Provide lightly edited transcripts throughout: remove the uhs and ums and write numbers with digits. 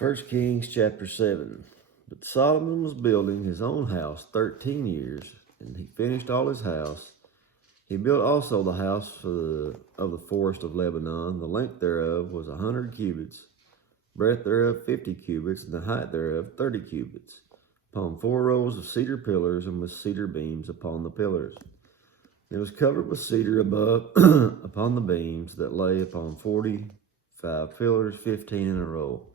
1 Kings chapter 7. But Solomon was building his own house 13 years, and he finished all his house. He built also the house of the forest of Lebanon. The length thereof was 100 cubits, breadth thereof 50 cubits, and the height thereof 30 cubits, upon 4 rows of cedar pillars, and with cedar beams upon the pillars. It was covered with cedar above upon the beams that lay upon 45 pillars, 15 in a row.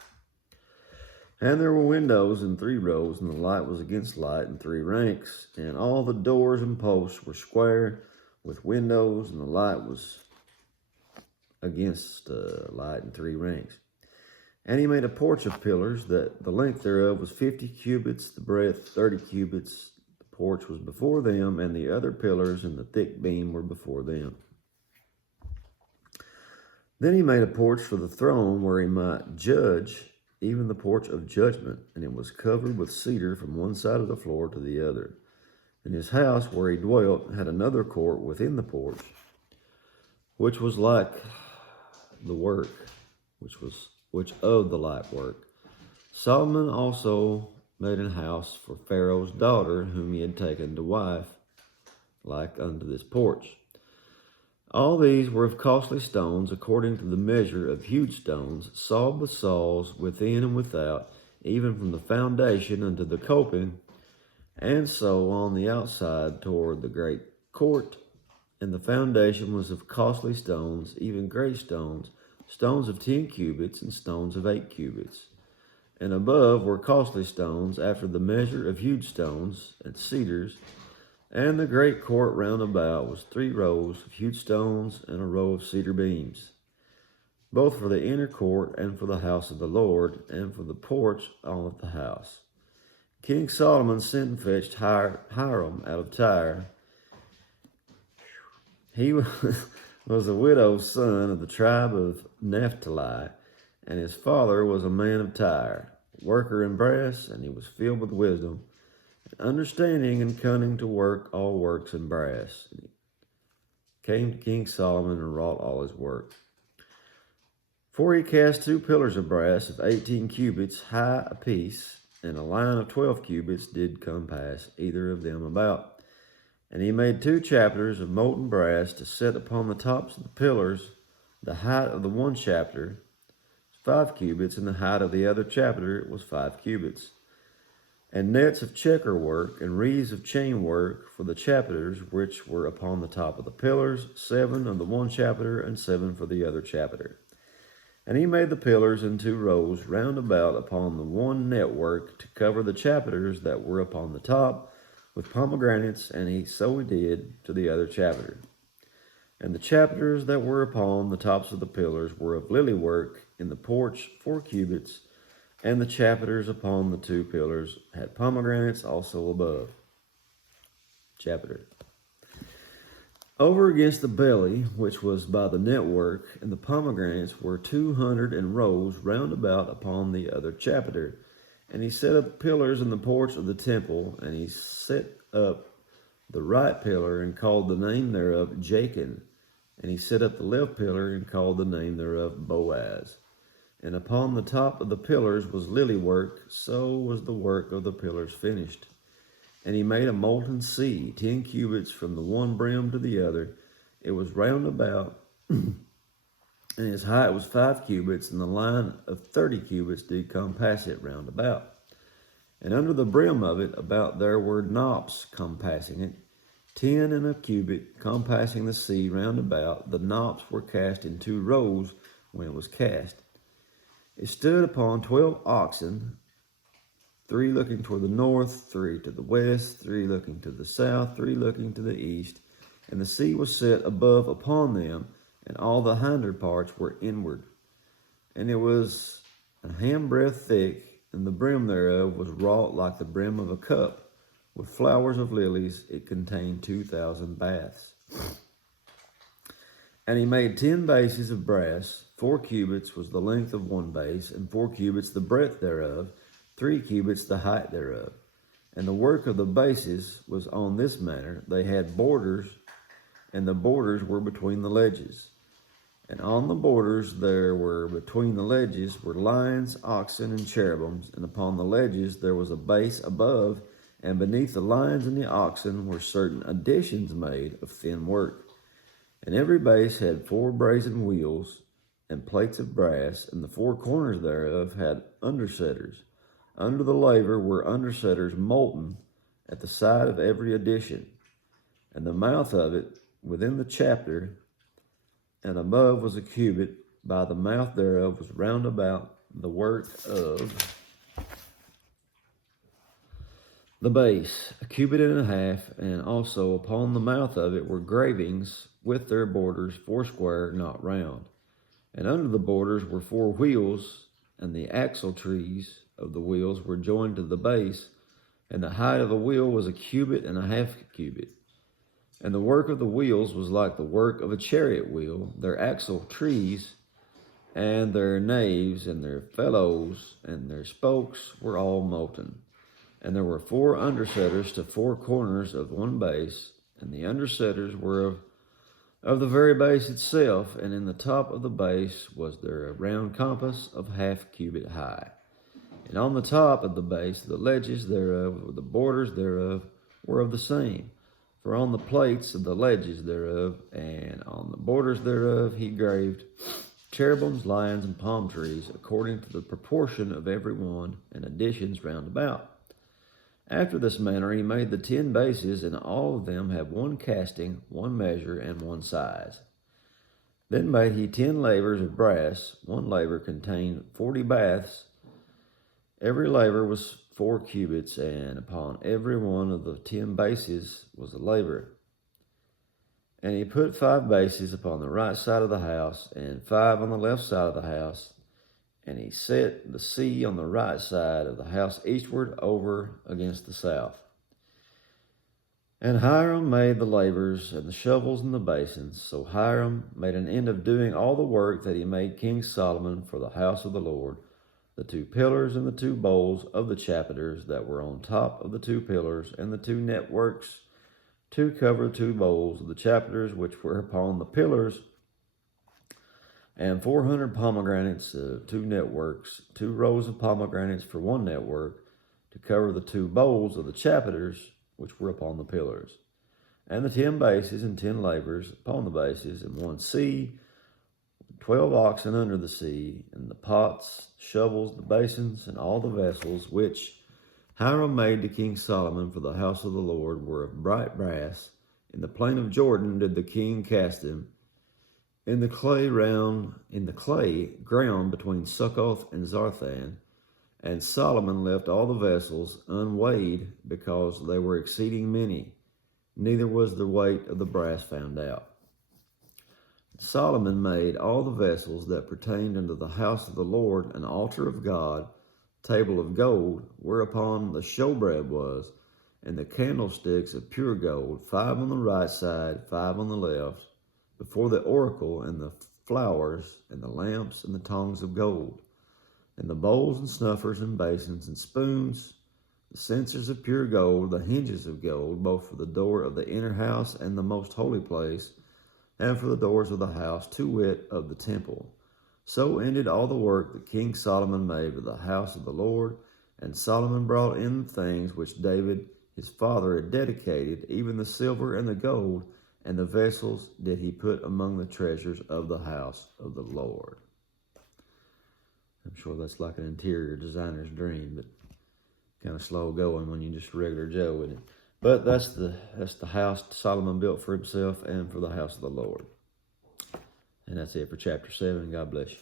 And there were windows in 3 rows, and the light was against light in 3 ranks. And all the doors and posts were square with windows, and the light was against light in 3 ranks. And he made a porch of pillars, that the length thereof was 50 cubits, the breadth 30 cubits. The porch was before them, and the other pillars and the thick beam were before them. Then he made a porch for the throne where he might judge, even the porch of judgment, and it was covered with cedar from one side of the floor to the other. And his house where he dwelt had another court within the porch, which was like the work, which of the light work. Solomon also made an house for Pharaoh's daughter, whom he had taken to wife, like unto this porch. All these were of costly stones, according to the measure of huge stones, sawed with saws within and without, even from the foundation unto the coping, and so on the outside toward the great court. And the foundation was of costly stones, even great stones, stones of 10 cubits, and stones of 8 cubits. And above were costly stones, after the measure of huge stones, and cedars. And the great court round about was 3 rows of huge stones, and a row of cedar beams, both for the inner court, and for the house of the Lord, and for the porch of the house. King Solomon sent and fetched Hiram out of Tyre. He was a widow's son of the tribe of Naphtali, and his father was a man of Tyre, worker in brass, and he was filled with wisdom, understanding and cunning to work all works in brass. And he came to King Solomon and wrought all his work. For he cast 2 pillars of brass of 18 cubits high apiece, and a line of 12 cubits did compass either of them about. And he made 2 chapters of molten brass to set upon the tops of the pillars. The height of the one chapter was 5 cubits, and the height of the other chapter was 5 cubits. And nets of checker work and wreaths of chain work for the chapters which were upon the top of the pillars, 7 of the one chapter, and 7 for the other chapter. And he made the pillars in 2 rows round about upon the one network to cover the chapters that were upon the top with pomegranates, and so he did to the other chapter. And the chapters that were upon the tops of the pillars were of lily work in the porch 4 cubits, and the chapters upon the 2 pillars had pomegranates also above. Chapter. Over against the belly, which was by the network, and the pomegranates were 200 in rows round about upon the other chapter. And he set up pillars in the porch of the temple, and he set up the right pillar and called the name thereof Jachin. And he set up the left pillar and called the name thereof Boaz. And upon the top of the pillars was lily work, so was the work of the pillars finished. And he made a molten sea, 10 cubits from the one brim to the other. It was round about, and his height was 5 cubits, and the line of 30 cubits did compass it round about. And under the brim of it about there were knops compassing it, 10 in a cubit, compassing the sea round about. The knops were cast in 2 rows when it was cast. It stood upon 12 oxen, 3 looking toward the north, 3 to the west, 3 looking to the south, 3 looking to the east. And the sea was set above upon them, and all the hinder parts were inward. And it was a handbreadth thick, and the brim thereof was wrought like the brim of a cup. With flowers of lilies it contained 2,000 baths. And he made 10 bases of brass. 4 cubits was the length of one base, and 4 cubits the breadth thereof, 3 cubits the height thereof. And the work of the bases was on this manner. They had borders, and the borders were between the ledges. And on the borders there were, between the ledges, were lions, oxen, and cherubims, and upon the ledges there was a base above, and beneath the lions and the oxen were certain additions made of thin work. And every base had 4 brazen wheels and plates of brass, and the 4 corners thereof had undersetters. Under the laver were undersetters molten at the side of every addition, and the mouth of it within the chapter and above was a cubit, by the mouth thereof was round about the work of the base, a cubit and a half, and also upon the mouth of it were gravings with their borders, 4 not round. And under the borders were 4 wheels, and the axle trees of the wheels were joined to the base, and the height of the wheel was a cubit and a half cubit. And the work of the wheels was like the work of a chariot wheel. Their axle trees and their naves and their felloes and their spokes were all molten. And there were 4 undersetters to 4 corners of one base, and the undersetters were of the very base itself, and in the top of the base was there a round compass of half cubit high. And on the top of the base, the ledges thereof, or the borders thereof, were of the same. For on the plates of the ledges thereof, and on the borders thereof, he graved cherubims, lions, and palm trees, according to the proportion of every one, and additions round about. After this manner he made the 10 bases, and all of them have 1 casting, 1 measure, and 1 size. Then made he 10 lavers of brass. 1 laver contained 40 baths. Every laver was 4 cubits, and upon every one of the 10 bases was a laver. And he put 5 bases upon the right side of the house, and 5 on the left side of the house. And he set the sea on the right side of the house eastward over against the south. And Hiram made the lavers and the shovels and the basins. So Hiram made an end of doing all the work that he made King Solomon for the house of the Lord, the 2 pillars and the 2 bowls of the chapiters that were on top of the 2 pillars, and the 2 networks to cover 2 bowls of the chapiters which were upon the pillars, and 400 pomegranates of 2 networks, 2 rows of pomegranates for 1 network, to cover the 2 bowls of the chapiters which were upon the pillars, and the 10 bases and 10 lavers upon the bases, and 1 sea, 12 oxen under the sea, and the pots, shovels, the basins, and all the vessels which Hiram made to King Solomon for the house of the Lord were of bright brass. In the plain of Jordan did the king cast them, in the clay ground between Succoth and Zarthan. And Solomon left all the vessels unweighed, because they were exceeding many, neither was the weight of the brass found out. Solomon made all the vessels that pertained unto the house of the Lord an altar of God, table of gold, whereupon the showbread was, and the candlesticks of pure gold, 5 on the right side, 5 on the left, before the oracle, and the flowers, and the lamps, and the tongs of gold, and the bowls, and snuffers, and basins, and spoons, the censers of pure gold, the hinges of gold, both for the door of the inner house and the most holy place, and for the doors of the house, to wit, of the temple. So ended all the work that King Solomon made for the house of the Lord. And Solomon brought in the things which David his father had dedicated, even the silver and the gold, and the vessels did he put among the treasures of the house of the Lord. I'm sure that's like an interior designer's dream, but kind of slow going when you're just a regular Joe with it. But that's the house Solomon built for himself and for the house of the Lord. And that's it for chapter 7. God bless you.